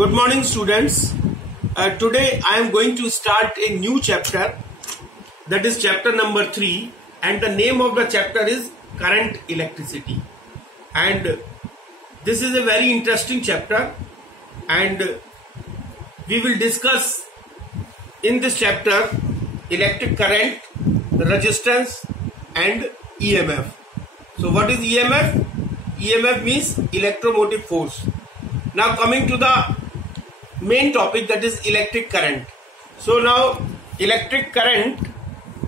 Good morning, students. Today I am going to start a new chapter, that is chapter number 3, and the name of the chapter is Current Electricity. And this is a very interesting chapter, and we will discuss in this chapter electric current, resistance and EMF. So what is EMF? EMF means electromotive force. Now coming to the main topic, that is electric current. So now electric current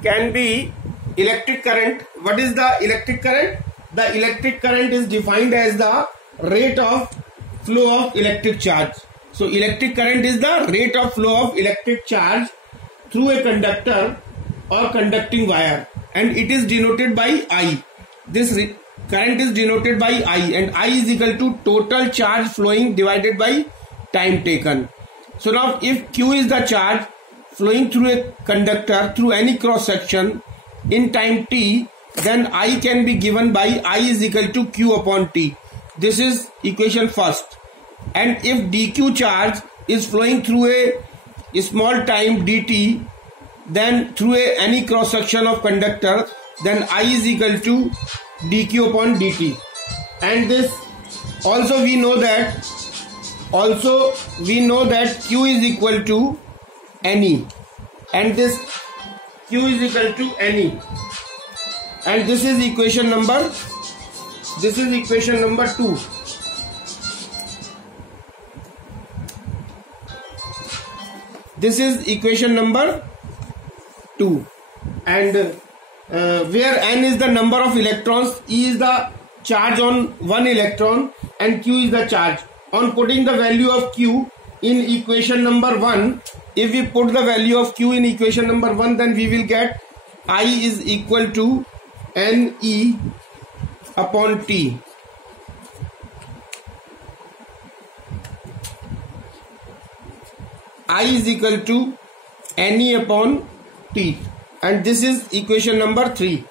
can be electric current. What is the electric current? The electric current is defined as the rate of flow of electric charge. So electric current is the rate of flow of electric charge through a conductor or conducting wire, and it is denoted by I. This current is denoted by I, and I is equal to total charge flowing divided by time taken. So now if Q is the charge flowing through a conductor through any cross section in time t, then I can be given by I is equal to Q upon T. This is equation first. And if dq charge is flowing through a small time dt, then through any cross section of conductor, then I is equal to dq upon dt. And this also we know that Q is equal to NE, and this Q is equal to NE, and this is equation number 2. This is equation number 2, and where N is the number of electrons, E is the charge on one electron, and Q is the charge. On putting the value of Q in equation number 1, if we put the value of Q in equation number 1, then we will get I is equal to NE upon T. I is equal to NE upon T, and this is equation number 3.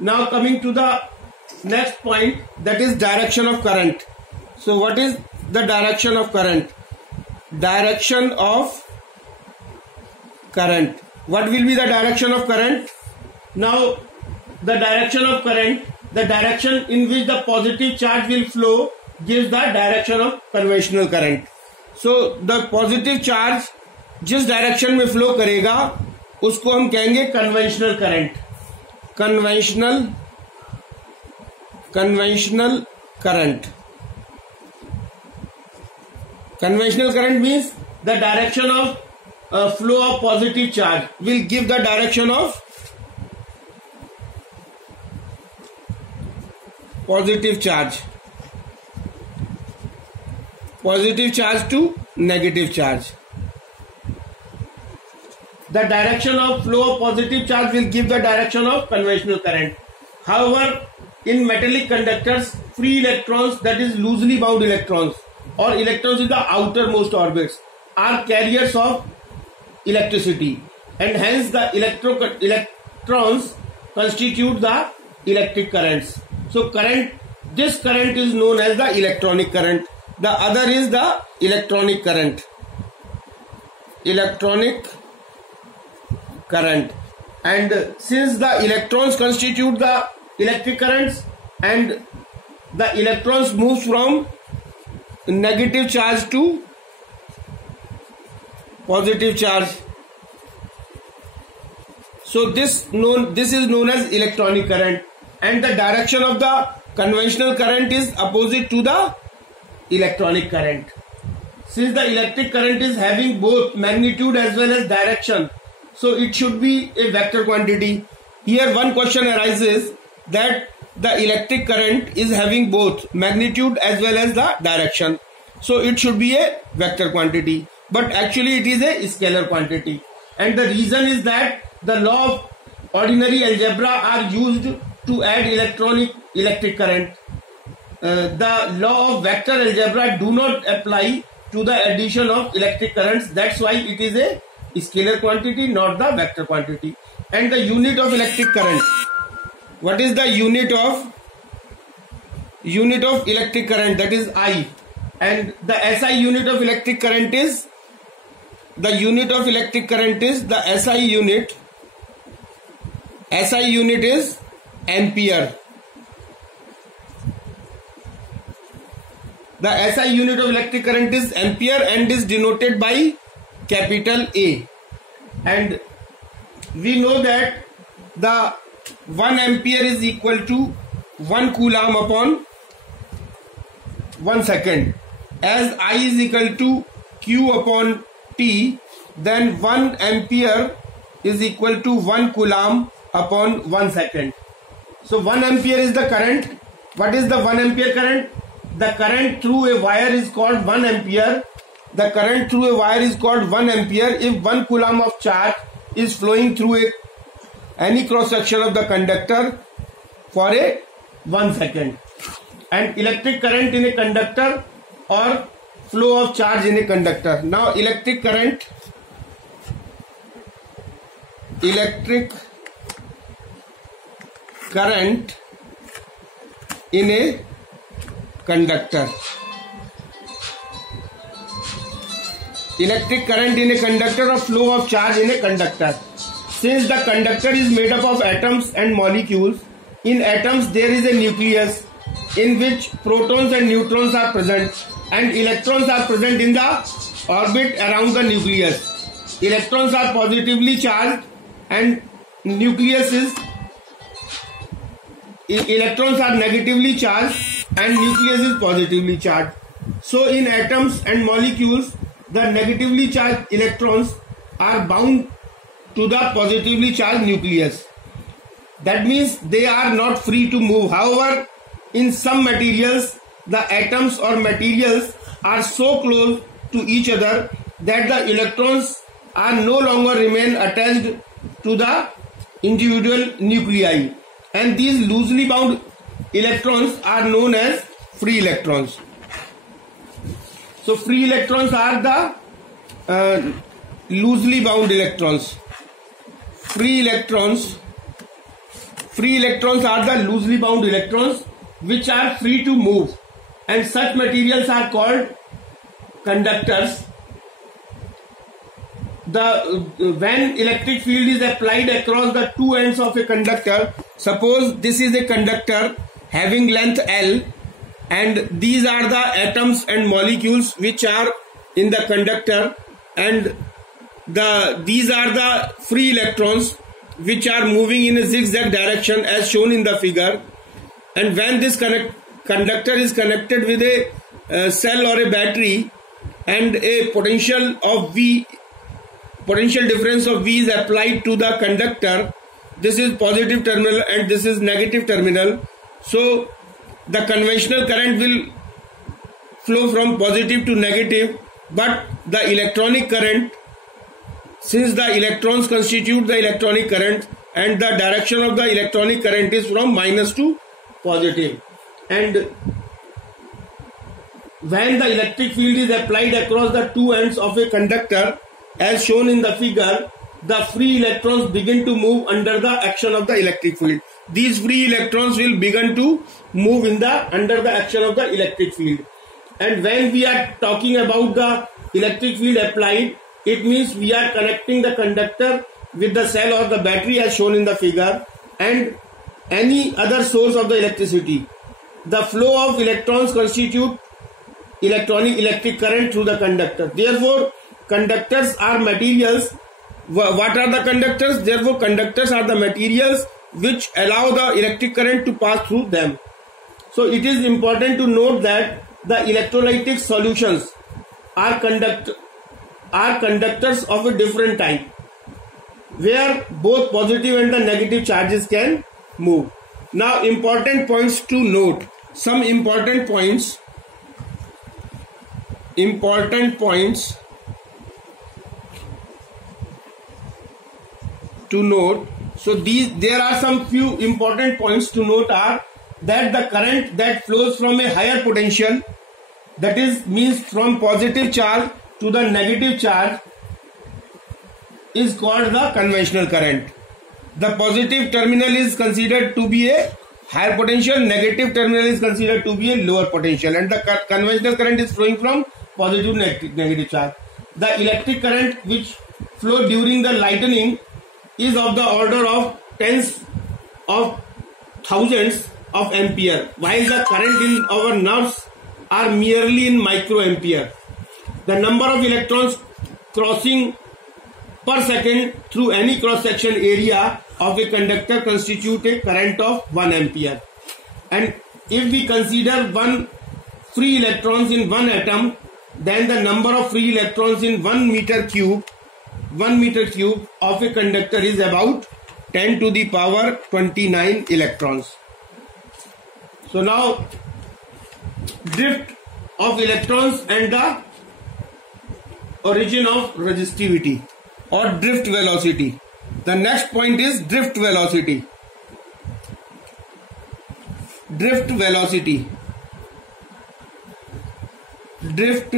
Now coming to the next point, that is direction of current. So what is the direction of current? Direction of current. What will be the direction of current? Now the direction of current, the direction in which the positive charge will flow, gives the direction of conventional current. So the positive charge जिस direction में flow करेगा उसको हम कहेंगे conventional current. Conventional current. Conventional current means the direction of flow of positive charge will give the direction of positive charge to negative charge. The direction of flow of positive charge will give the direction of conventional current. However, in metallic conductors, free electrons, that is loosely bound electrons, or electrons in the outermost orbits, are carriers of electricity, and hence the electrons constitute the electric currents. So this current is known as the electronic current. The other is the electronic current. And since the electrons constitute the electric currents, and the electrons move from negative charge to positive charge, so this is known as electronic current, and the direction of the conventional current is opposite to the electronic current. Since the electric current is having both magnitude as well as direction, so it should be a vector quantity. Here one question arises that the electric current is having both magnitude as well as the direction, so it should be a vector quantity, but actually it is a scalar quantity. And the reason is that the law of ordinary algebra are used to add electric current. The law of vector algebra do not apply to the addition of electric currents. That's why it is a scalar quantity, not the vector quantity. And the unit of electric current, what is the unit of electric current? That is I. and the SI unit of electric current is the SI unit is ampere. The SI unit of electric current is ampere and is denoted by capital A. And we know that the 1 ampere is equal to 1 coulomb upon 1 second. As I is equal to Q upon T, then 1 ampere is equal to 1 coulomb upon 1 second. So 1 ampere is the current. What is the 1 ampere current? The current through a wire is called 1 ampere. The current through a wire is called 1 ampere if 1 coulomb of charge is flowing through any cross section of the conductor for a 1 second. And electric current in a conductor or flow of charge in a conductor. Now electric current in a conductor. Electric current in a conductor or flow of charge in a conductor. Since the conductor is made up of atoms and molecules, in atoms there is a nucleus in which protons and neutrons are present and electrons are present in the orbit around the nucleus. Electrons are positively charged and electrons are negatively charged and nucleus is positively charged. So in atoms and molecules, the negatively charged electrons are bound to the positively charged nucleus. That means they are not free to move. However, in some materials, the atoms or materials are so close to each other that the electrons are no longer remain attached to the individual nuclei, and these loosely bound electrons are known as free electrons. So free electrons are the loosely bound electrons. Free electrons are the loosely bound electrons which are free to move, and such materials are called conductors. When electric field is applied across the two ends of a conductor, suppose this is a conductor having length L, and these are the atoms and molecules which are in the conductor, and these are the free electrons which are moving in a zigzag direction as shown in the figure. And when this conductor is connected with a cell or a battery, and a potential difference of V is applied to the conductor, this is positive terminal and this is negative terminal. So the conventional current will flow from positive to negative, but the electronic current, since the electrons constitute the electronic current, and the direction of the electronic current is from minus to positive, and when the electric field is applied across the two ends of a conductor as shown in the figure, the free electrons begin to move under the action of the electric field. These free electrons will begin to move under the action of the electric field. And when we are talking about the electric field applied, it means we are connecting the conductor with the cell or the battery as shown in the figure, and any other source of the electricity. The flow of electrons constitute electric current through the conductor. Therefore, conductors are materials. What are the conductors? Therefore, conductors are the materials which allow the electric current to pass through them. So it is important to note that the electrolytic solutions are conductors of a different type, where both positive and the negative charges can move. Now, important points to note. Some important points to note. So there are some few important points to note are that the current that flows from a higher potential, that means from positive charge to the negative charge, is called the conventional current. The positive terminal is considered to be a higher potential, negative terminal is considered to be a lower potential, and the conventional current is flowing from positive to negative charge. The electric current which flow during the lightning is of the order of tens of thousands of ampere, while the current in our nerves are merely in microampere. The number of electrons crossing per second through any cross-section area of a conductor constitute a current of 1 ampere. And if we consider one free electrons in one atom, then the number of free electrons in 1 meter cube of a conductor is about 10 to the power 29 electrons. So now, drift of electrons and the origin of resistivity or drift velocity. The next point is drift velocity. Drift velocity. Drift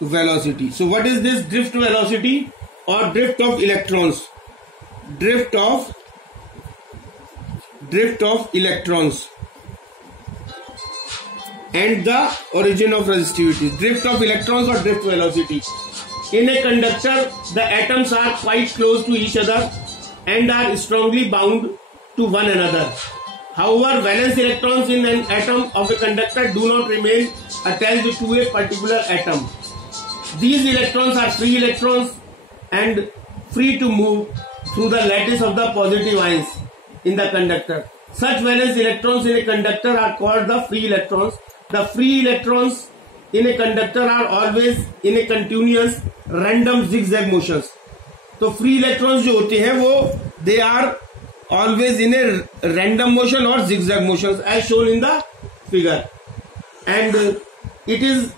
velocity. So what is this drift velocity or drift of electrons? Drift of electrons and the origin of resistivity. Drift of electrons or drift velocity. In a conductor, the atoms are quite close to each other and are strongly bound to one another. However, valence electrons in an atom of a conductor do not remain attached to a particular atom. These electrons are free electrons and free to move through the lattice of the positive ions in the conductor. Such valence electrons in a conductor are called the free electrons. The free electrons in a conductor are always in a continuous random zigzag motions. तो free electrons जो होते हैं वो they are always in a random motion or zigzag motions as shown in the figure, and it is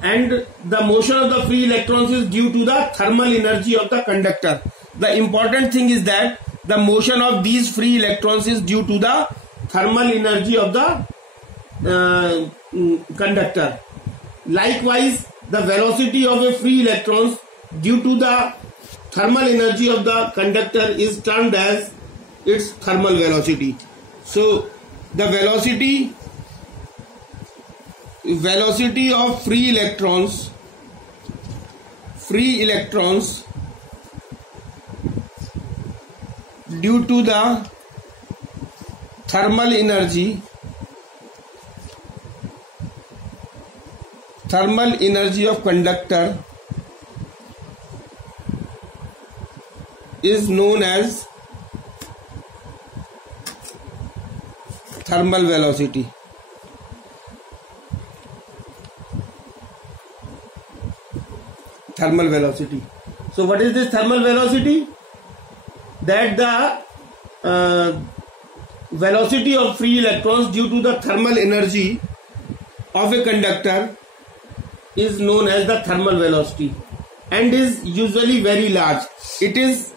and the motion of the free electrons is due to the thermal energy of the conductor. The important thing is that the motion of these free electrons is due to the thermal energy of the conductor. Likewise, the velocity of a free electrons due to the thermal energy of the conductor is termed as its thermal velocity. So the velocity of free electrons due to the thermal energy of conductor is known as thermal velocity. Thermal velocity. So what is this thermal velocity? That the velocity of free electrons due to the thermal energy of a conductor is known as the thermal velocity and is usually very large. It is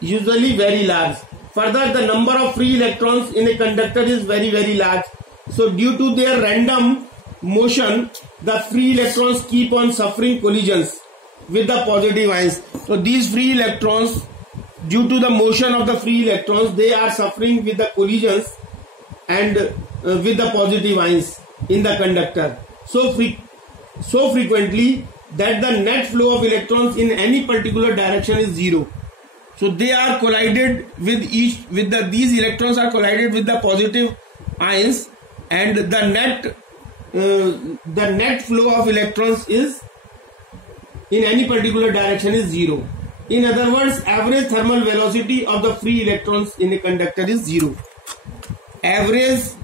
usually very large. Further, the number of free electrons in a conductor is very, very large. So due to their random motion, the free electrons keep on suffering collisions with the positive ions. So these free electrons, due to the motion of the free electrons, they are suffering with the collisions and with the positive ions in the conductor so frequently that the net flow of electrons in any particular direction is zero. So they are collided with these electrons are collided with the positive ions, and the net flow of electrons is in any particular direction is zero. In other words, average thermal velocity of the free electrons in a conductor is zero. Average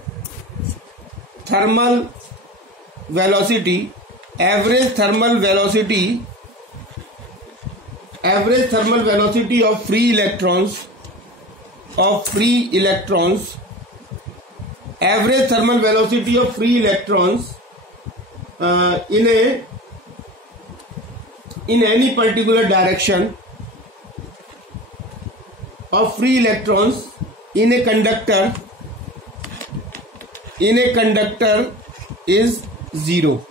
thermal velocity of free electrons average thermal velocity of free electrons in any particular direction of free electrons in a conductor is zero.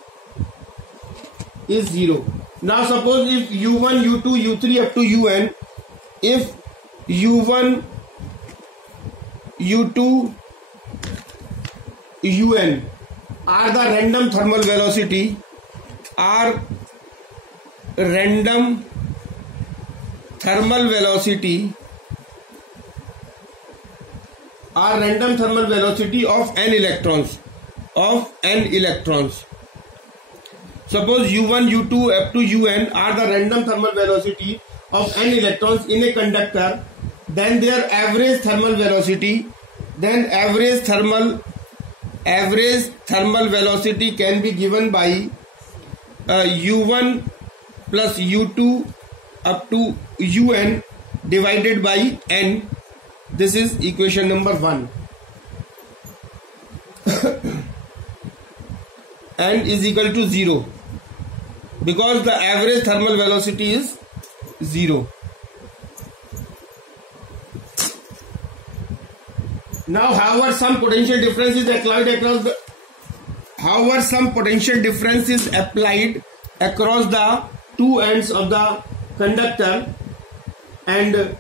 Now suppose if U1, U2, U3 up to Un if u1, u2, un are the random thermal velocity, are random thermal velocity of n electrons, Suppose u1, u2 up to un are the random thermal velocity of n electrons in a conductor, then their average thermal velocity can be given by u1 plus u2 up to un divided by n. This is equation number 1. N is equal to 0 because the average thermal velocity is 0. Now, however, some potential difference is applied across the two ends of the conductor, and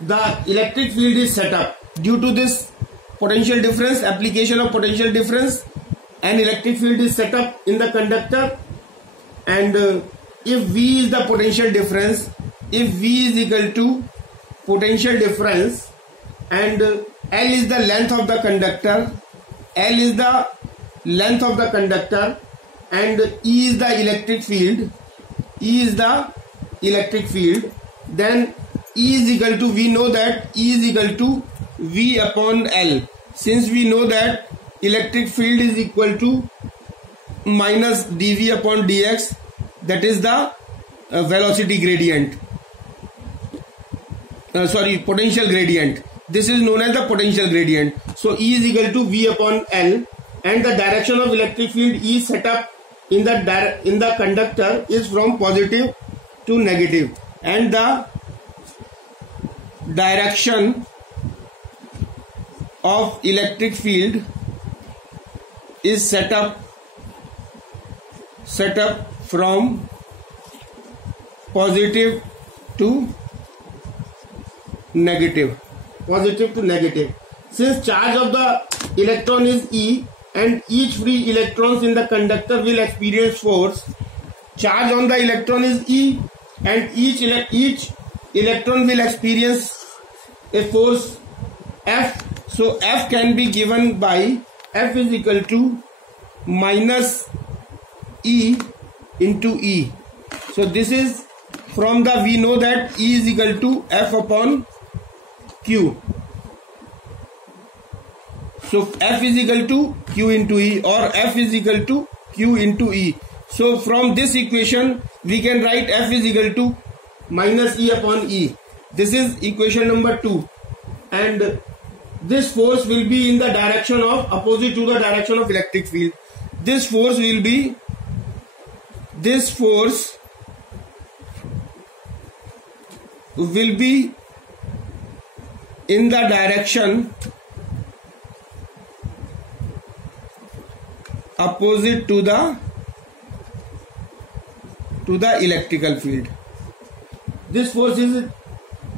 the electric field is set up. Due to this potential difference, application of potential difference, an electric field is set up in the conductor, and if V is the potential difference, if V is equal to potential difference, and L is the length of the conductor, and E is the electric field, then E is equal to, we know that E is equal to V upon L. Since we know that electric field is equal to minus dV upon dx, that is the velocity gradient, potential gradient. This is known as the potential gradient. So E is equal to V upon L, and the direction of electric field E set up in the conductor is from positive to negative, and the direction of electric field is set up from positive to negative. Since charge of the electron is E, and each free electrons in the conductor will experience force, charge on the electron is E, and each electron will experience a force F. So F can be given by F is equal to minus E into E. So this is from the, we know that E is equal to F upon Q. So F is equal to Q into E, or F is equal to Q into E. So from this equation we can write F is equal to minus E upon E. This is equation number 2, and this force will be in the direction of opposite to the direction of electric field. This force will be in the direction opposite to the electrical field. This force is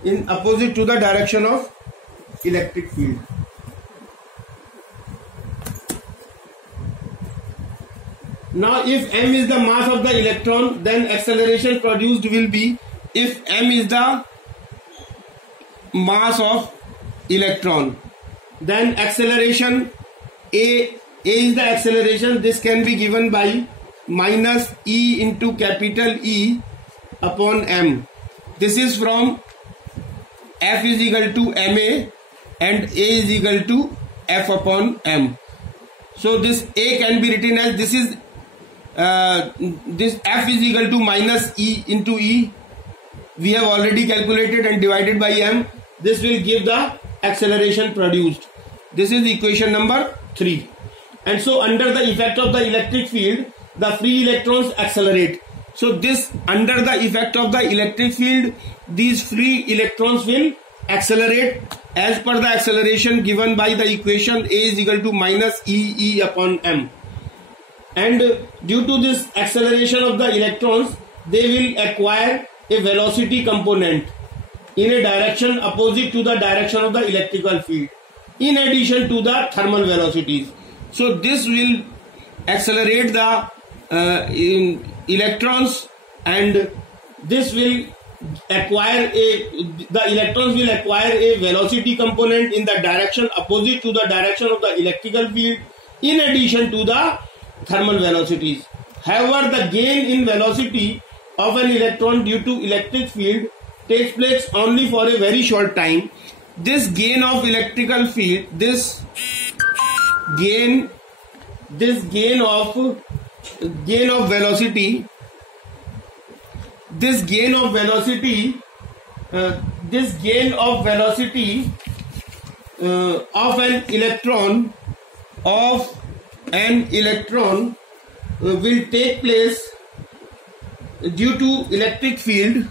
in opposite to the direction of electric field. Now, if m is the mass of the electron, then acceleration produced will be, if m is the mass of electron, then acceleration a is the acceleration. This can be given by minus E into capital E upon m. This is from F is equal to ma, and A is equal to F upon m. So this A can be written as, this is this F is equal to minus E into E. We have already calculated, and divided by m. This will give the acceleration produced. This is equation number 3. And so under the effect of the electric field, the free electrons accelerate. So this, under the effect of the electric field, these free electrons will accelerate as per the acceleration given by the equation. A is equal to minus E upon m. And due to this acceleration of the electrons, they will acquire a velocity component. in a direction opposite to the direction of the electrical field, in addition to the thermal velocities. So this will accelerate the electrons, and this will the electrons will acquire a velocity component in the direction opposite to the direction of the electrical field, in addition to the thermal velocities. However, the gain in velocity of an electron due to electric field takes place only for a very short time. This gain of electrical field, this gain of velocity of an electron will take place due to electric field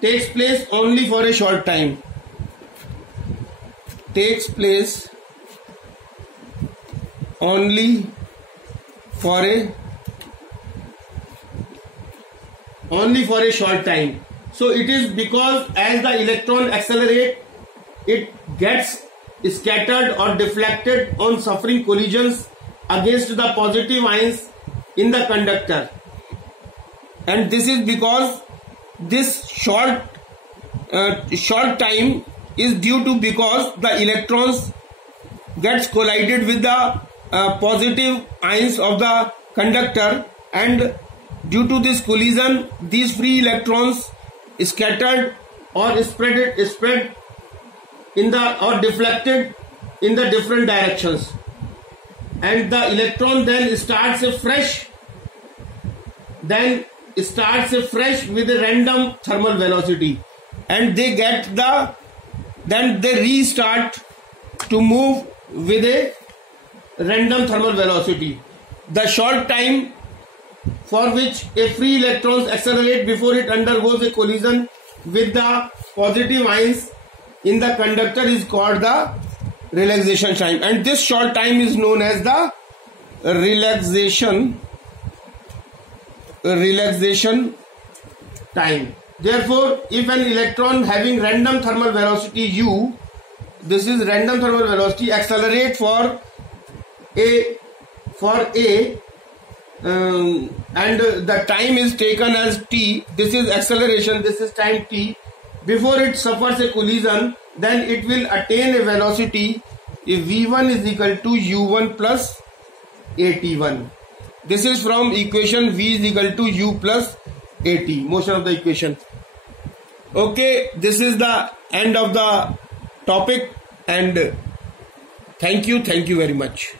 takes place only for a short time. Takes place only for a short time. So it is because as the electron accelerates, it gets scattered or deflected on suffering collisions against the positive ions in the conductor, and this is because this short time is due to because the electrons gets collided with the positive ions of the conductor, and due to this collision these free electrons scattered or spread in the or deflected in the different directions, and the electron then starts afresh with a random thermal velocity, and they restart to move with a random thermal velocity. The short time for which a free electron accelerates before it undergoes a collision with the positive ions in the conductor is called the relaxation time, and this short time is known as the relaxation time. Therefore, if an electron having random thermal velocity u, this is random thermal velocity, accelerate for a and the time is taken as t, this is acceleration, this is time t, before it suffers a collision, then it will attain a velocity if v1 is equal to u1 plus at1. This is from equation v is equal to u plus at, motion of the equation. Okay, this is the end of the topic, and thank you very much.